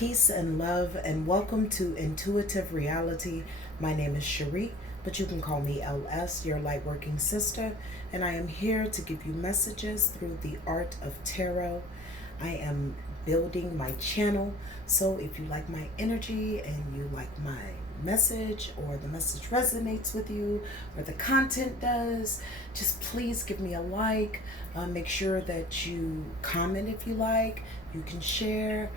Peace and love, and welcome to Intuitive Reality. My name is Cherie, but you can call me LS, your Lightworking Sista, and I am here to give you messages through the art of tarot. I am building my channel, so if you like my energy and you like my message, or the message resonates with you, or the content does, just please give me a like. Make sure that you comment if you like. You can share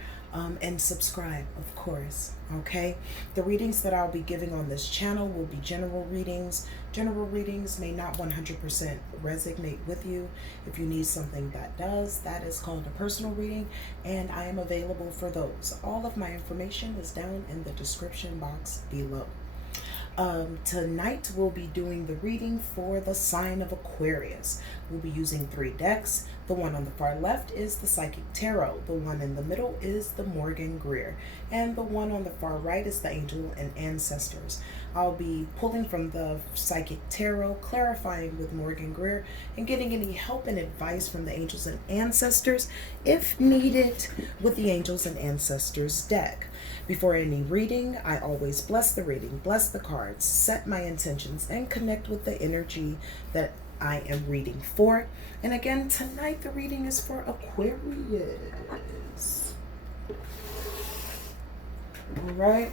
and subscribe, of course. Okay, the readings that I'll be giving on this channel will be general readings. General readings may not 100% resonate with you. If you need something that does, that is called a personal reading, and I am available for those. All of my information is down in the description box below. Tonight we'll be doing the reading for the sign of Aquarius. We'll be using 3 decks. The one on the far left is the Psychic Tarot. The one in the middle is the Morgan Greer. And the one on the far right is the Angel and Ancestors. I'll be pulling from the Psychic Tarot, clarifying with Morgan Greer, and getting any help and advice from the Angels and Ancestors, if needed, with the Angels and Ancestors deck. Before any reading, I always bless the reading, bless the cards, set my intentions, and connect with the energy that I am reading for. And again, tonight the reading is for Aquarius. All right.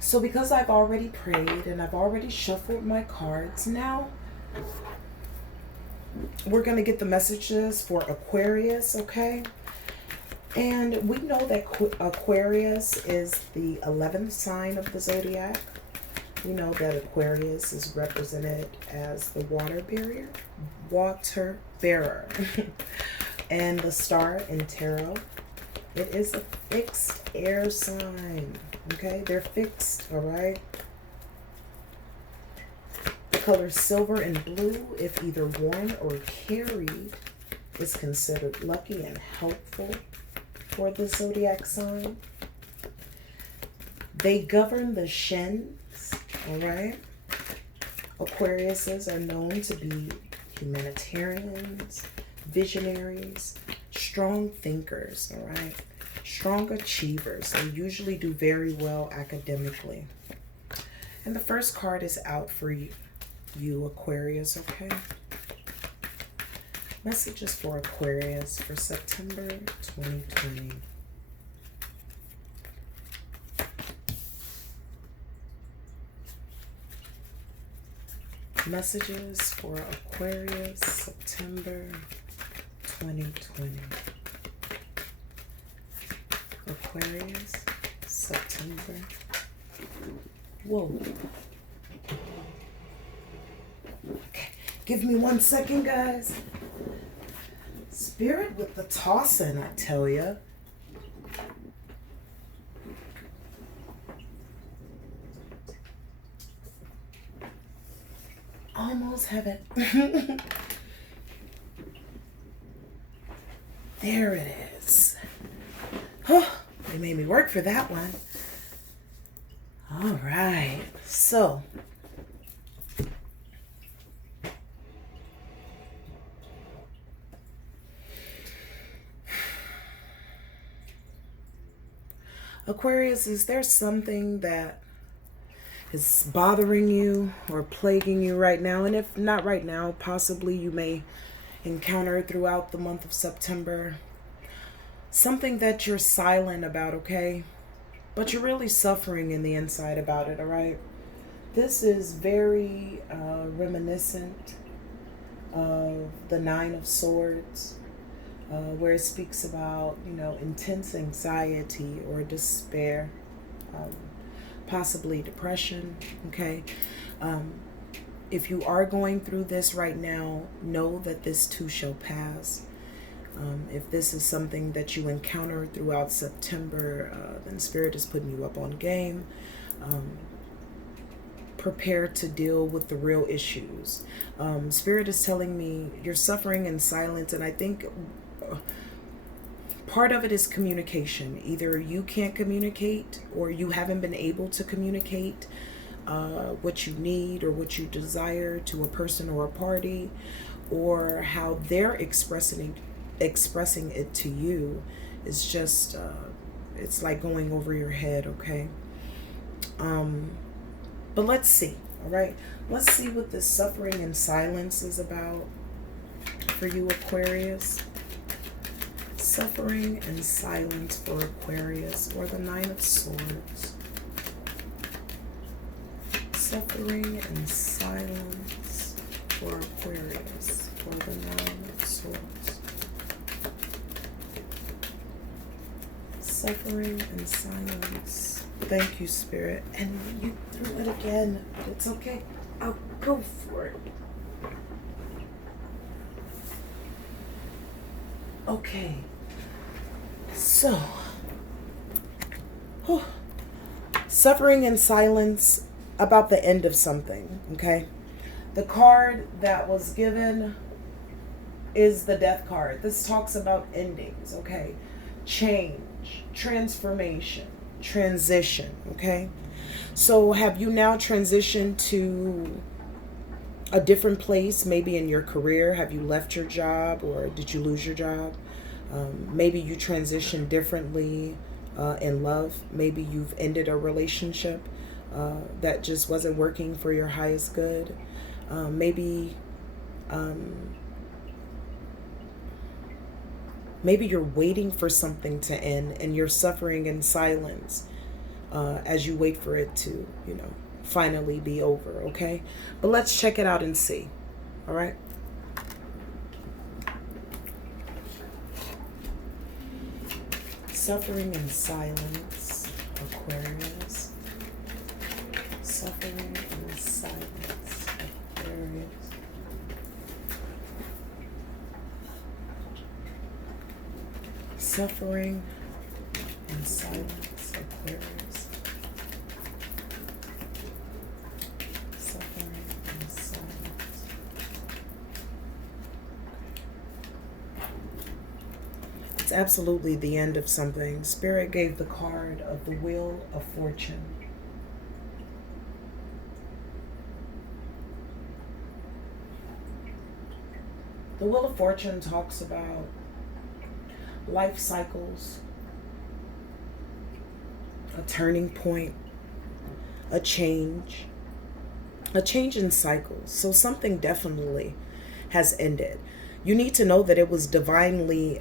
So because I've already prayed and I've already shuffled my cards, now we're going to get the messages for Aquarius, okay? And we know that Aquarius is the 11th sign of the zodiac. We know that Aquarius is represented as the water bearer. And the star in tarot, it is a fixed air sign. Okay, they're fixed, all right? The color silver and blue, if either worn or carried, is considered lucky and helpful for the zodiac sign. They govern the shins, all right? Aquariuses are known to be humanitarians, visionaries, strong thinkers, all right? Strong achievers. They usually do very well academically. And the first card is out for you Aquarius, okay? Messages for Aquarius for September 2020. Messages for Aquarius, September 2020. Aquarius, September. Whoa. Okay, give me 1 second, guys. Spirit with the tossing, I tell ya. Almost have it. There it is. Oh, they made me work for that one. All right. So, Aquarius, is there something that is bothering you or plaguing you right now? And if not right now, possibly you may encounter throughout the month of September. Something that you're silent about, okay? But you're really suffering in the inside about it, all right? This is very reminiscent of the 9 of Swords, where it speaks about, intense anxiety or despair, possibly depression, okay? If you are going through this right now, know that this too shall pass. If this is something that you encounter throughout September, then Spirit is putting you up on game. Prepare to deal with the real issues. Spirit is telling me you're suffering in silence, and I think part of it is communication. Either you can't communicate or you haven't been able to communicate what you need or what you desire to a person or a party, or how they're expressing it to you is just It's like going over your head, okay? But let's see, all right? Let's see what this suffering and silence is about for you, Aquarius. Suffering and silence for Aquarius, or the Nine of Swords. Suffering and silence for Aquarius, or the Nine of Swords. Suffering and silence. Thank you, Spirit. And you threw it again, but it's okay. I'll go for it. Okay. So, suffering and silence about the end of something, okay? The card that was given is the Death card. This talks about endings, okay? Change, transformation, transition, okay? So have you now transitioned to a different place, maybe in your career? Have you left your job, or did you lose your job? Maybe you transitioned differently in love. Maybe you've ended a relationship that just wasn't working for your highest good. Maybe you're waiting for something to end and you're suffering in silence as you wait for it to, finally be over, okay? But let's check it out and see, all right? Suffering in silence, Aquarius. Suffering in silence, Aquarius. Suffering in silence, Aquarius. Suffering in silence. It's absolutely the end of something. Spirit gave the card of the Wheel of Fortune. The Wheel of Fortune talks about life cycles, a turning point, a change in cycles. So something definitely has ended. You need to know that it was divinely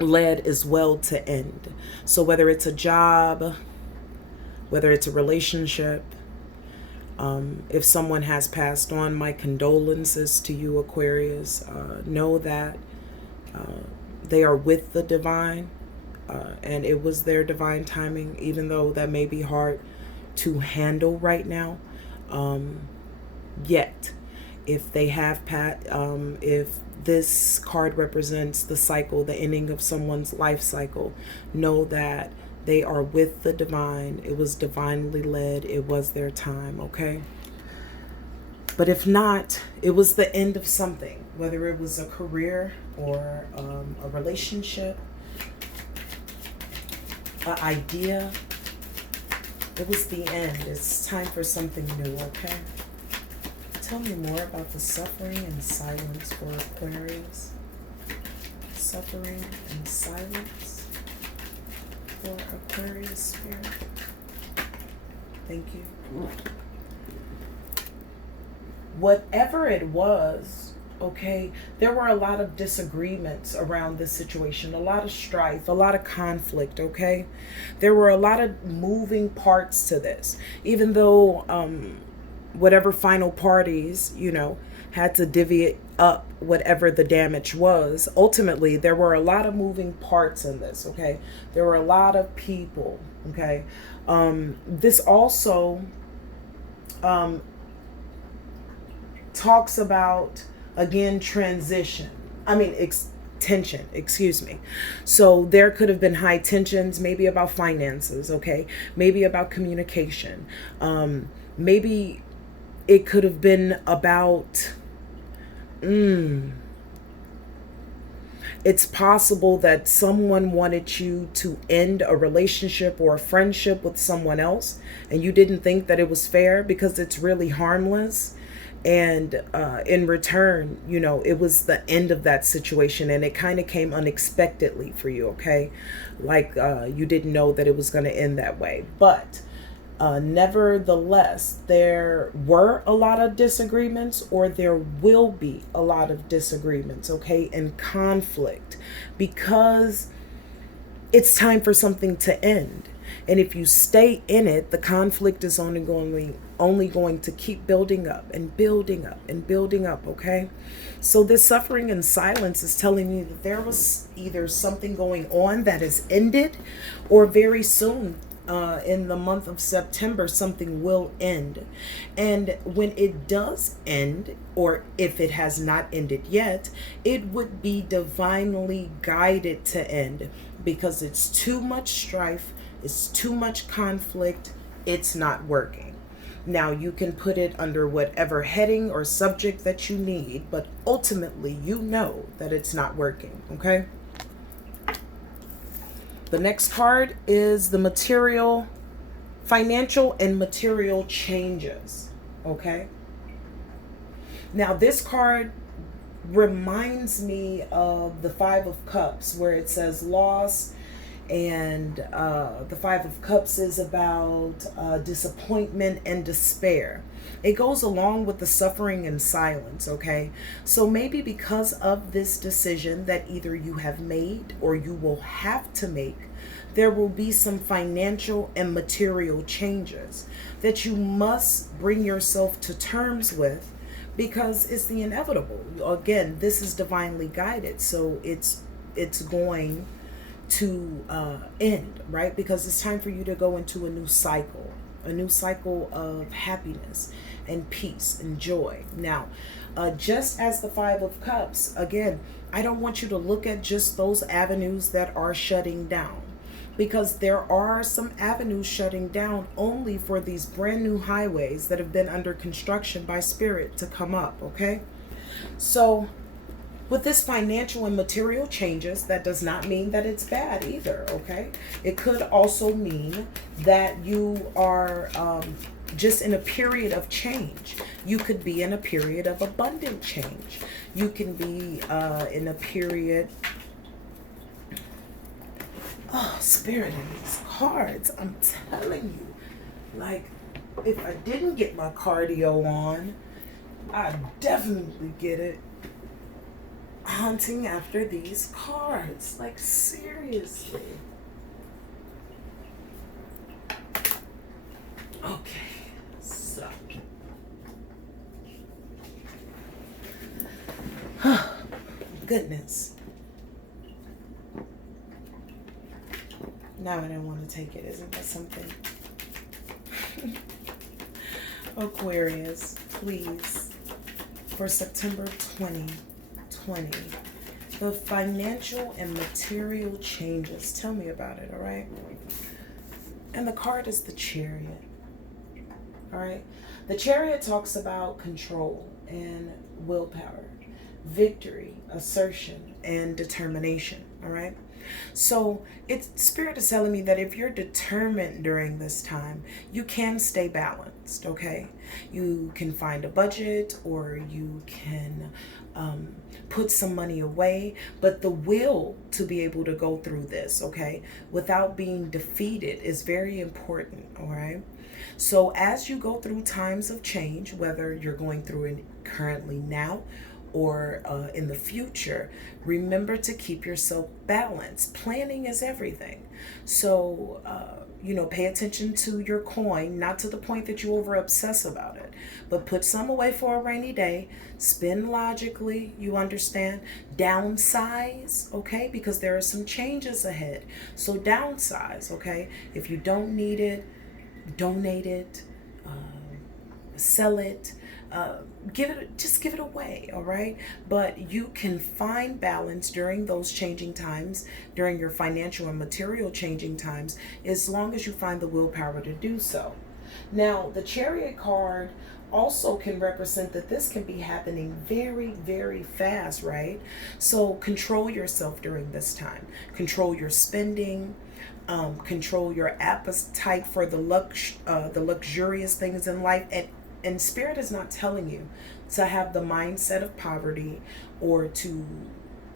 led as well to end. So whether it's a job, whether it's a relationship, if someone has passed on, my condolences to you, Aquarius. Know that they are with the divine, and it was their divine timing, even though that may be hard to handle right now. Yet, if they have if this card represents the cycle, the ending of someone's life cycle, know that they are with the divine. It was divinely led. It was their time, okay? But if not, it was the end of something, whether it was a career or a relationship, an idea. It was the end. It's time for something new, okay? Tell me more about the suffering and silence for Aquarius. Suffering and silence for Aquarius, Spirit. Thank you. Whatever it was, okay, there were a lot of disagreements around this situation, a lot of strife, a lot of conflict, okay? There were a lot of moving parts to this, even though whatever final parties, had to divvy up whatever the damage was. Ultimately, there were a lot of moving parts in this, okay? There were a lot of people, okay? This also talks about, again, tension, excuse me. So there could have been high tensions, maybe about finances, okay? Maybe about communication. Maybe it could have been about, it's possible that someone wanted you to end a relationship or a friendship with someone else, and you didn't think that it was fair because it's really harmless. And in return, it was the end of that situation, and it kind of came unexpectedly for you, okay? Like you didn't know that it was going to end that way. But nevertheless, there were a lot of disagreements, or there will be a lot of disagreements, okay, and conflict, because it's time for something to end. And if you stay in it, the conflict is only going to keep building up and building up and building up, okay? So this suffering in silence is telling me that there was either something going on that has ended, or very soon, in the month of September, something will end. And when it does end, or if it has not ended yet, it would be divinely guided to end, because it's too much strife, it's too much conflict, it's not working. Now, you can put it under whatever heading or subject that you need, but ultimately you know that it's not working, okay? The next card is the financial and material changes, okay? Now, this card reminds me of the Five of Cups, where it says loss, and the Five of Cups is about disappointment and despair. It goes along with the suffering and silence, okay? So maybe because of this decision that either you have made or you will have to make, there will be some financial and material changes that you must bring yourself to terms with, because it's the inevitable. Again, this is divinely guided, so it's going to end, right? Because it's time for you to go into a new cycle of happiness and peace and joy. Now, just as the Five of Cups, again, I don't want you to look at just those avenues that are shutting down, because there are some avenues shutting down only for these brand new highways that have been under construction by Spirit to come up, okay? So with this financial and material changes, that does not mean that it's bad either, okay? It could also mean that you are just in a period of change. You could be in a period of abundant change. You can be in a period... Oh, Spirit, in these cards, I'm telling you, like, if I didn't get my cardio on, I'd definitely get it hunting after these cards. Like, seriously. Okay, so. Goodness. Now I don't want to take it. Isn't that something? Aquarius, please, for September 2020, the financial and material changes. Tell me about it, all right? And the card is the Chariot, all right? The Chariot talks about control and willpower, victory, assertion, and determination, all right? So Spirit is telling me that if you're determined during this time, you can stay balanced, okay? You can find a budget, or you can put some money away, but the will to be able to go through this, okay, without being defeated is very important, all right? So as you go through times of change, whether you're going through it currently now or in the future, remember to keep yourself balanced. Planning is everything. So, pay attention to your coin, not to the point that you over obsess about it, but put some away for a rainy day. Spend logically, you understand. Downsize, okay, because there are some changes ahead. So downsize, okay. If you don't need it, donate it, sell it, give it away, all right? But you can find balance during those changing times, during your financial and material changing times, as long as you find the willpower to do so. Now, the Chariot card also can represent that this can be happening very, very fast, right? So control yourself during this time. Control your spending. Control your appetite for the luxurious things in life, and and Spirit is not telling you to have the mindset of poverty or to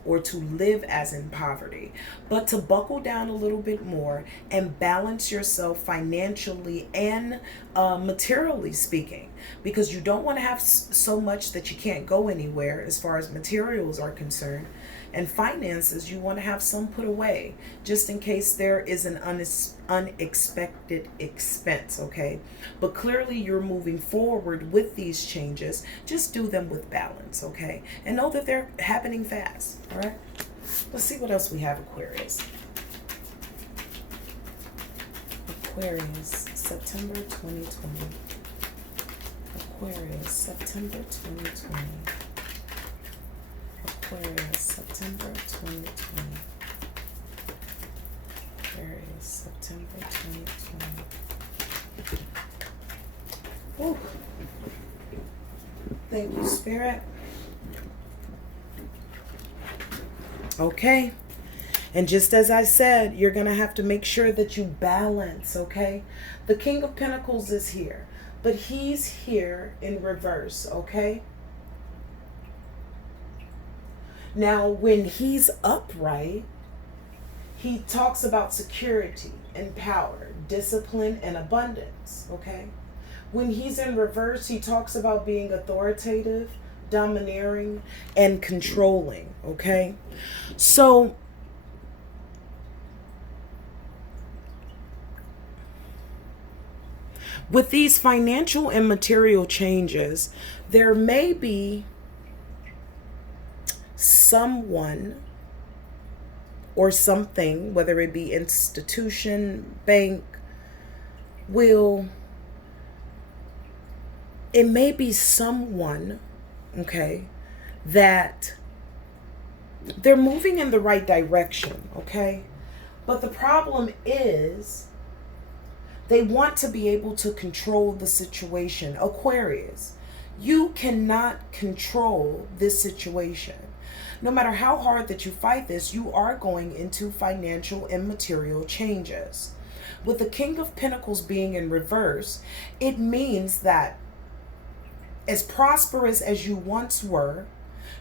live as in poverty, but to buckle down a little bit more and balance yourself financially and materially speaking, because you don't want to have so much that you can't go anywhere as far as materials are concerned. And finances, you want to have some put away just in case there is an unexpected expense, okay? But clearly you're moving forward with these changes. Just do them with balance, okay? And know that they're happening fast, all right? Let's see what else we have, Aquarius. Aquarius, September 2020. Aquarius, September 2020. Aquarius, September 2020. Aquarius, September 2020. Whew. Thank you, Spirit. Okay. And just as I said, you're going to have to make sure that you balance, okay? The King of Pentacles is here, but he's here in reverse, okay? Now, when he's upright, he talks about security and power, discipline and abundance, okay? When he's in reverse, he talks about being authoritative, domineering, and controlling, okay? So, with these financial and material changes, there may be someone or something, whether it be institution, bank, it may be someone, okay, that they're moving in the right direction, okay? But the problem is they want to be able to control the situation. Aquarius, you cannot control this situation. No matter how hard that you fight this, you are going into financial and material changes. With the King of Pentacles being in reverse, it means that as prosperous as you once were,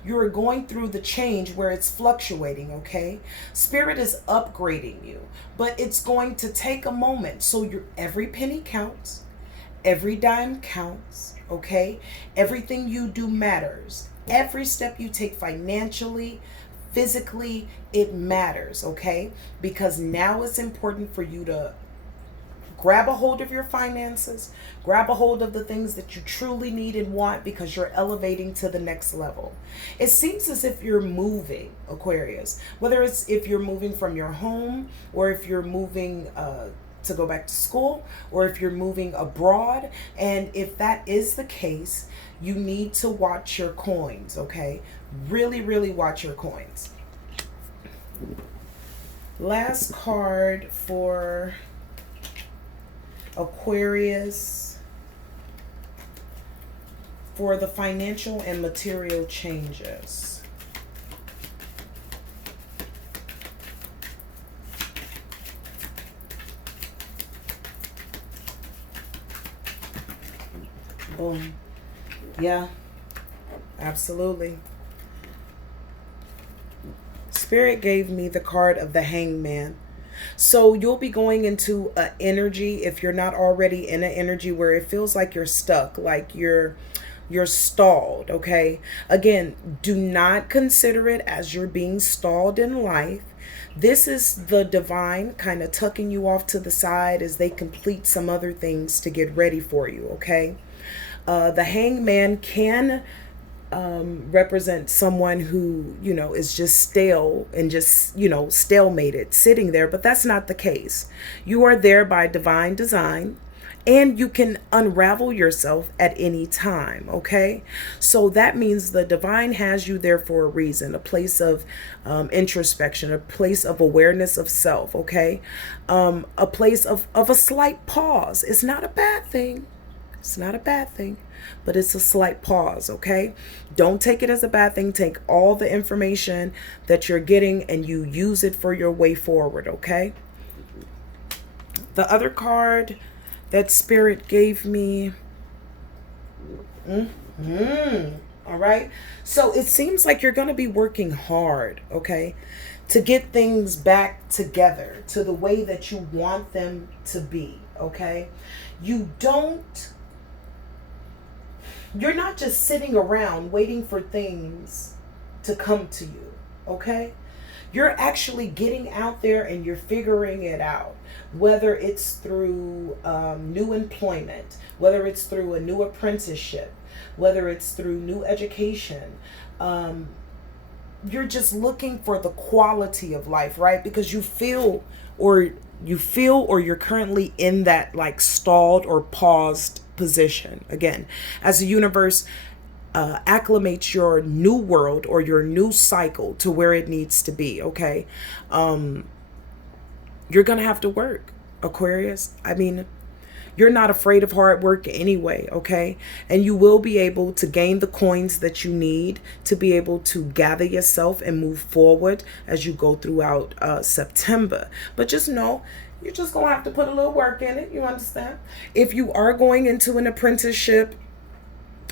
you're going through the change where it's fluctuating, okay? Spirit is upgrading you, but it's going to take a moment. So every penny counts, every dime counts, okay? Everything you do matters. Every step you take financially, physically, it matters, okay? Because now it's important for you to grab a hold of your finances, grab a hold of the things that you truly need and want, because you're elevating to the next level. It seems as if you're moving, Aquarius, whether it's if you're moving from your home or if you're moving to go back to school or if you're moving abroad. And if that is the case, you need to watch your coins, okay? Really, really watch your coins. Last card for Aquarius for the financial and material changes. Boom. Yeah, absolutely. Spirit gave me the card of the Hangman. So you'll be going into an energy, if you're not already in an energy where it feels like you're stuck, like you're stalled, okay? Again, do not consider it as you're being stalled in life. This is the divine kind of tucking you off to the side as they complete some other things to get ready for you, okay? The Hangman can represent someone who, is just stale and just, stalemated, sitting there, but that's not the case. You are there by divine design, and you can unravel yourself at any time, okay? So that means the divine has you there for a reason, a place of introspection, a place of awareness of self, okay? A place of a slight pause. It's not a bad thing. It's not a bad thing, but it's a slight pause, okay? Don't take it as a bad thing. Take all the information that you're getting and you use it for your way forward, okay? The other card that Spirit gave me All right. So it seems like you're going to be working hard, okay, to get things back together to the way that you want them to be, okay? You don't, you're not just sitting around waiting for things to come to you, okay? You're actually getting out there and you're figuring it out, whether it's through new employment, whether it's through a new apprenticeship, whether it's through new education. You're just looking for the quality of life, right? Because or you're currently in that like stalled or paused position. Again, as the universe acclimates your new world or your new cycle to where it needs to be, okay? You're gonna have to work, Aquarius. I mean, you're not afraid of hard work anyway, okay? And you will be able to gain the coins that you need to be able to gather yourself and move forward as you go throughout September. But just know, you're just going to have to put a little work in it, you understand? If you are going into an apprenticeship,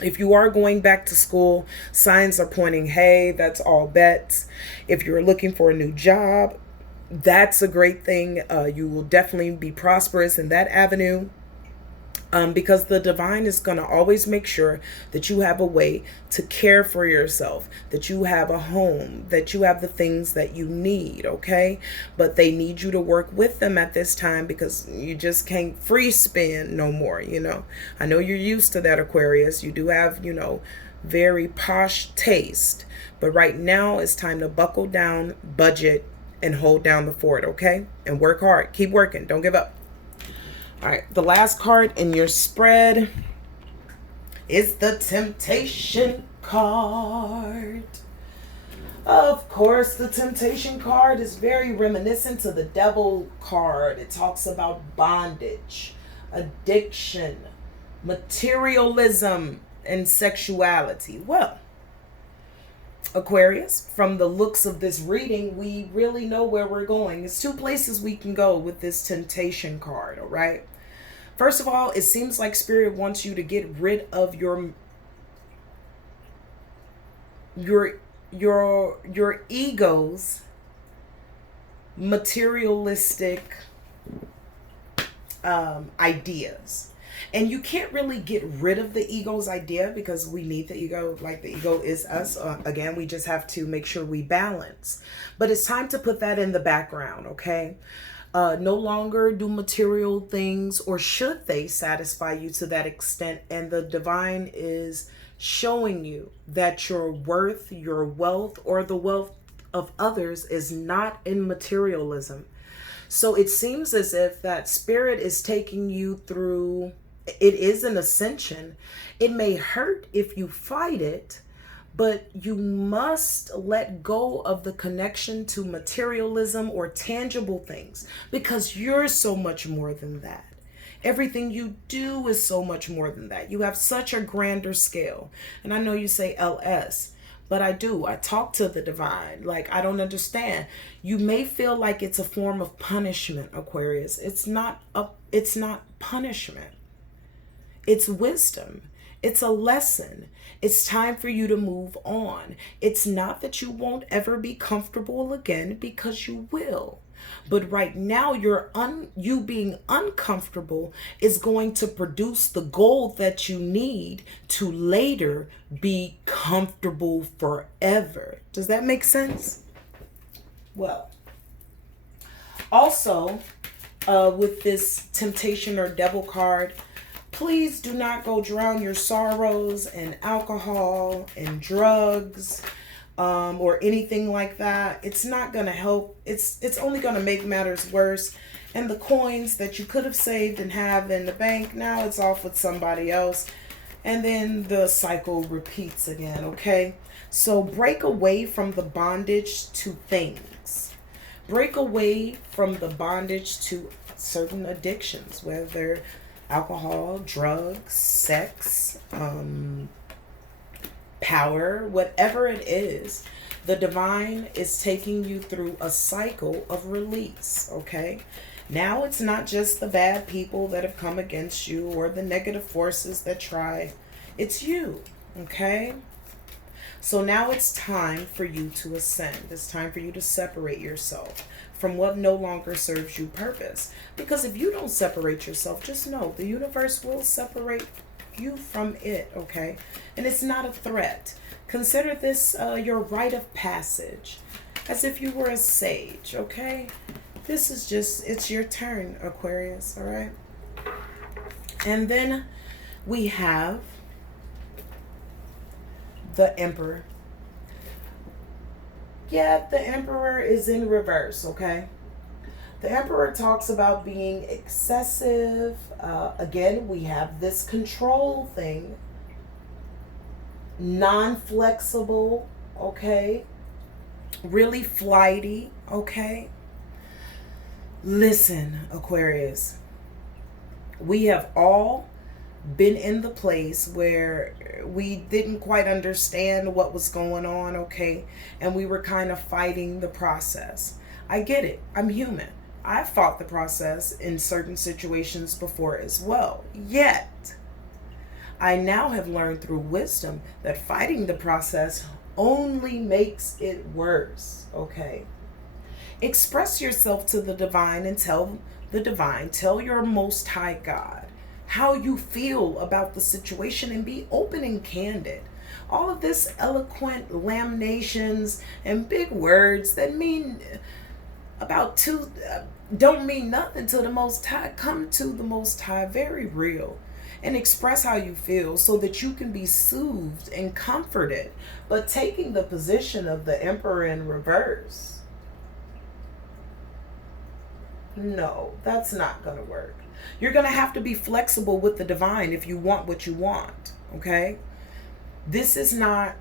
if you are going back to school, signs are pointing, hey, that's all bets. If you're looking for a new job, that's a great thing. You will definitely be prosperous in that avenue. Because the divine is going to always make sure that you have a way to care for yourself, that you have a home, that you have the things that you need, okay? But they need you to work with them at this time because you just can't free spin no more, you know? I know you're used to that, Aquarius. You do have, you know, very posh taste. But right now it's time to buckle down, budget, and hold down the fort, okay? And work hard. Keep working. Don't give up. All right, the last card in your spread is the Temptation card. Of course, the Temptation card is very reminiscent to the Devil card. It talks about bondage, addiction, materialism, and sexuality. Well, Aquarius, from the looks of this reading, we really know where we're going. There's two places we can go with this Temptation card, all right? First of all, it seems like Spirit wants you to get rid of your ego's materialistic ideas. And you can't really get rid of the ego's idea because we need the ego, like the ego is us. Again, we just have to make sure we balance. But it's time to put that in the background, okay? No longer do material things, or should they, satisfy you to that extent. And the divine is showing you that your worth, your wealth, or the wealth of others is not in materialism. So it seems as if that Spirit is taking you through, it is an ascension. It may hurt if you fight it, but you must let go of the connection to materialism or tangible things because you're so much more than that. Everything you do is so much more than that. You have such a grander scale. And I know you say LS, but I do. I talk to the divine. Like, I don't understand. You may feel like it's a form of punishment, Aquarius. It's not punishment. It's wisdom. It's a lesson. It's time for you to move on. It's not that you won't ever be comfortable again, because you will. But right now, you being uncomfortable is going to produce the gold that you need to later be comfortable forever. Does that make sense? Well, also, with this Temptation or Devil card, please do not go drown your sorrows in alcohol and drugs, or anything like that. It's not going to help. It's only going to make matters worse. And the coins that you could have saved and have in the bank, now it's off with somebody else. And then the cycle repeats again, okay? So break away from the bondage to things. Break away from the bondage to certain addictions, whether alcohol, drugs, sex, power, whatever it is. The divine is taking you through a cycle of release, okay? Now it's not just the bad people that have come against you or the negative forces that try. It's you, okay? So now it's time for you to ascend. It's time for you to separate yourself from what no longer serves you purpose. Because if you don't separate yourself, just know the universe will separate you from it, okay? And it's not a threat. Consider this your rite of passage, as if you were a sage, okay? This is just, it's your turn, Aquarius, all right? And then we have the Emperor. Yeah, the Emperor is in reverse, okay? The Emperor talks about being excessive. Again, we have this control thing. Non-flexible, okay? Really flighty, okay? Listen, Aquarius. We have all been in the place where we didn't quite understand what was going on, okay? And we were kind of fighting the process. I get it. I'm human. I fought the process in certain situations before as well. Yet, I now have learned through wisdom that fighting the process only makes it worse, okay? Express yourself to the divine and tell the divine, tell your most high God how you feel about the situation and be open and candid. All of this eloquent laminations and big words that mean about two don't mean nothing to the Most High. Come to the Most High, very real, and express how you feel so that you can be soothed and comforted. But taking the position of the Emperor in reverse, no, that's not going to work. You're going to have to be flexible with the divine if you want what you want, okay? This is not,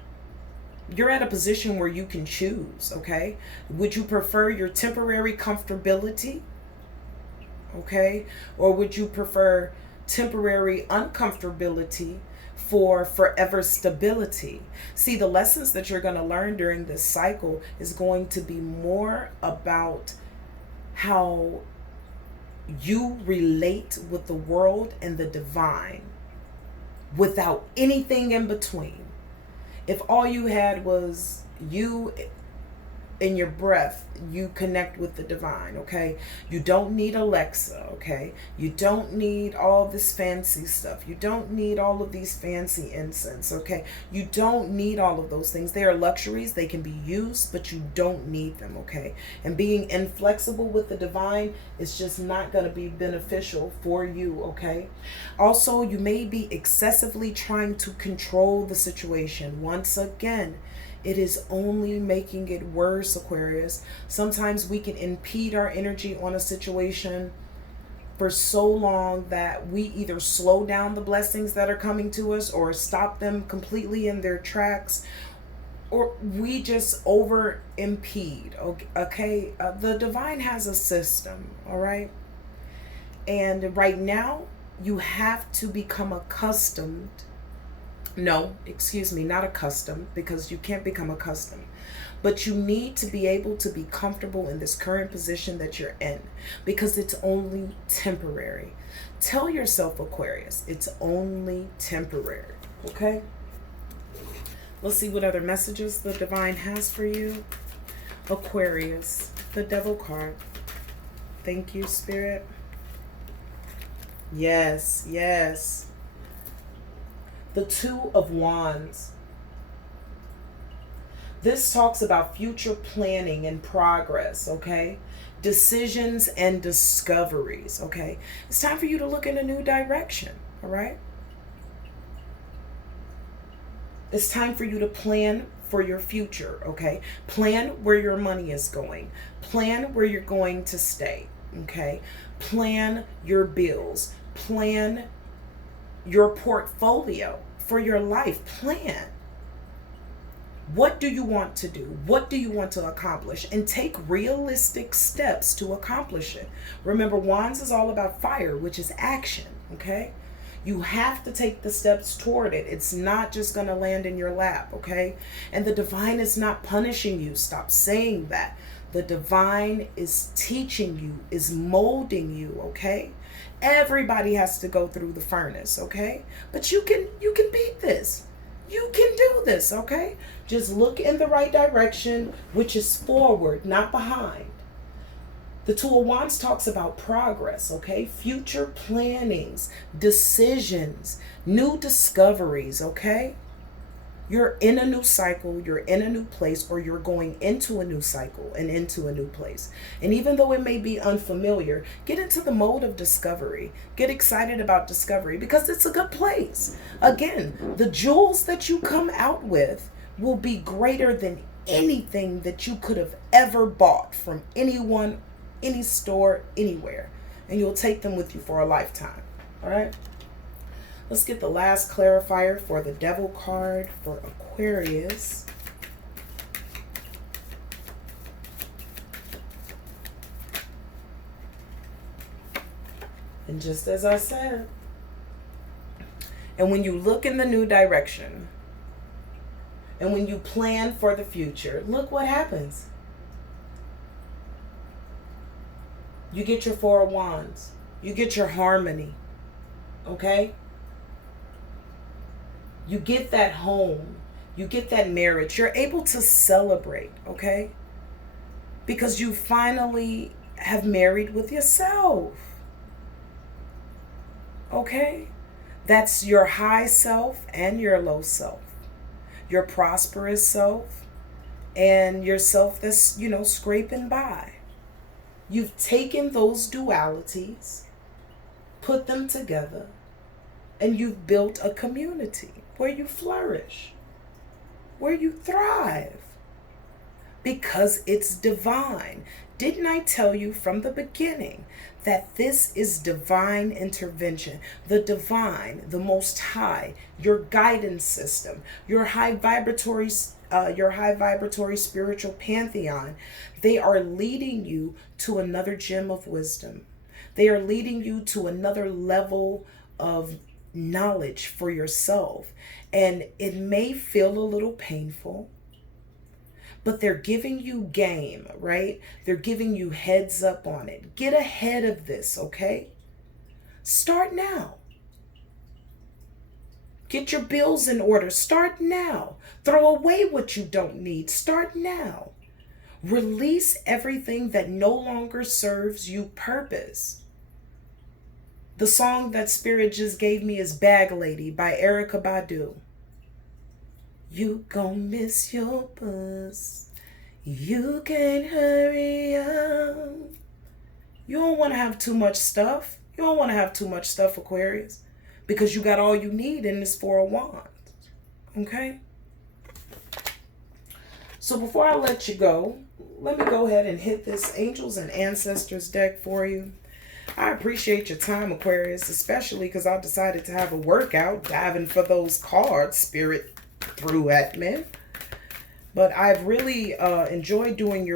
you're at a position where you can choose, okay? Would you prefer your temporary comfortability, okay? Or would you prefer temporary uncomfortability for forever stability? See, the lessons that you're going to learn during this cycle is going to be more about how you relate with the world and the divine without anything in between. If all you had was you and your breath, you connect with the divine, okay? You don't need Alexa, okay? You don't need all this fancy stuff. You don't need all of these fancy incense, okay? You don't need all of those things. They are luxuries. They can be used, but you don't need them, okay? And being inflexible with the divine is just not going to be beneficial for you, okay? Also, you may be excessively trying to control the situation. Once again, it is only making it worse, Aquarius. Sometimes we can impede our energy on a situation for so long that we either slow down the blessings that are coming to us or stop them completely in their tracks, or we just over impede, okay? The divine has a system, all right? And right now, you have to become accustomed. No, excuse me, not accustomed, because you can't become accustomed. But you need to be able to be comfortable in this current position that you're in, because it's only temporary. Tell yourself, Aquarius, it's only temporary, okay? Let's see what other messages the divine has for you. Aquarius, the Devil card. Thank you, Spirit. Yes, yes. The Two of Wands. This talks about future planning and progress, okay? Decisions and discoveries, okay? It's time for you to look in a new direction, all right? It's time for you to plan for your future, okay? Plan where your money is going. Plan where you're going to stay, okay? Plan your bills. Plan your portfolio for your life. Plan. What do you want to do? What do you want to accomplish? And take realistic steps to accomplish it. Remember, Wands is all about fire, which is action, okay? You have to take the steps toward it. It's not just going to land in your lap, okay? And the divine is not punishing you. Stop saying that. The divine is teaching you, is molding you, okay? Everybody has to go through the furnace, okay? But you can beat this. You can do this, okay? Just look in the right direction, which is forward, not behind. The Two of Wands talks about progress, okay? Future plannings, decisions, new discoveries, okay? You're in a new cycle, you're in a new place, or you're going into a new cycle and into a new place. And even though it may be unfamiliar, get into the mode of discovery. Get excited about discovery because it's a good place. Again, the jewels that you come out with will be greater than anything that you could have ever bought from anyone, any store, anywhere. And you'll take them with you for a lifetime. All right? Let's get the last clarifier for the Devil card for Aquarius. And just as I said, and when you look in the new direction, and when you plan for the future, look what happens. You get your Four of Wands. You get your harmony. Okay? You get that home. You get that marriage. You're able to celebrate, okay? Because you finally have married with yourself. Okay? That's your high self and your low self. Your prosperous self and your self that's, scraping by. You've taken those dualities, put them together, and you've built a community where you flourish, where you thrive, because it's divine. Didn't I tell you from the beginning that this is divine intervention? The divine, the Most High, your guidance system, your high vibratory spiritual pantheon, they are leading you to another gem of wisdom. They are leading you to another level of knowledge for yourself. And it may feel a little painful, but they're giving you game, right? They're giving you heads up on it. Get ahead of this, okay? Start now. Get your bills in order. Start now. Throw away what you don't need. Start now. Release everything that no longer serves you purpose. The song that Spirit just gave me is Bag Lady by Erykah Badu. You gon' miss your bus. You can't hurry up. You don't want to have too much stuff. You don't want to have too much stuff, Aquarius, because you got all you need in this Four of Wands. Okay? So before I let you go, let me go ahead and hit this Angels and Ancestors deck for you. I appreciate your time, Aquarius, especially because I decided to have a workout diving for those cards Spirit threw at me. But I've really enjoyed doing your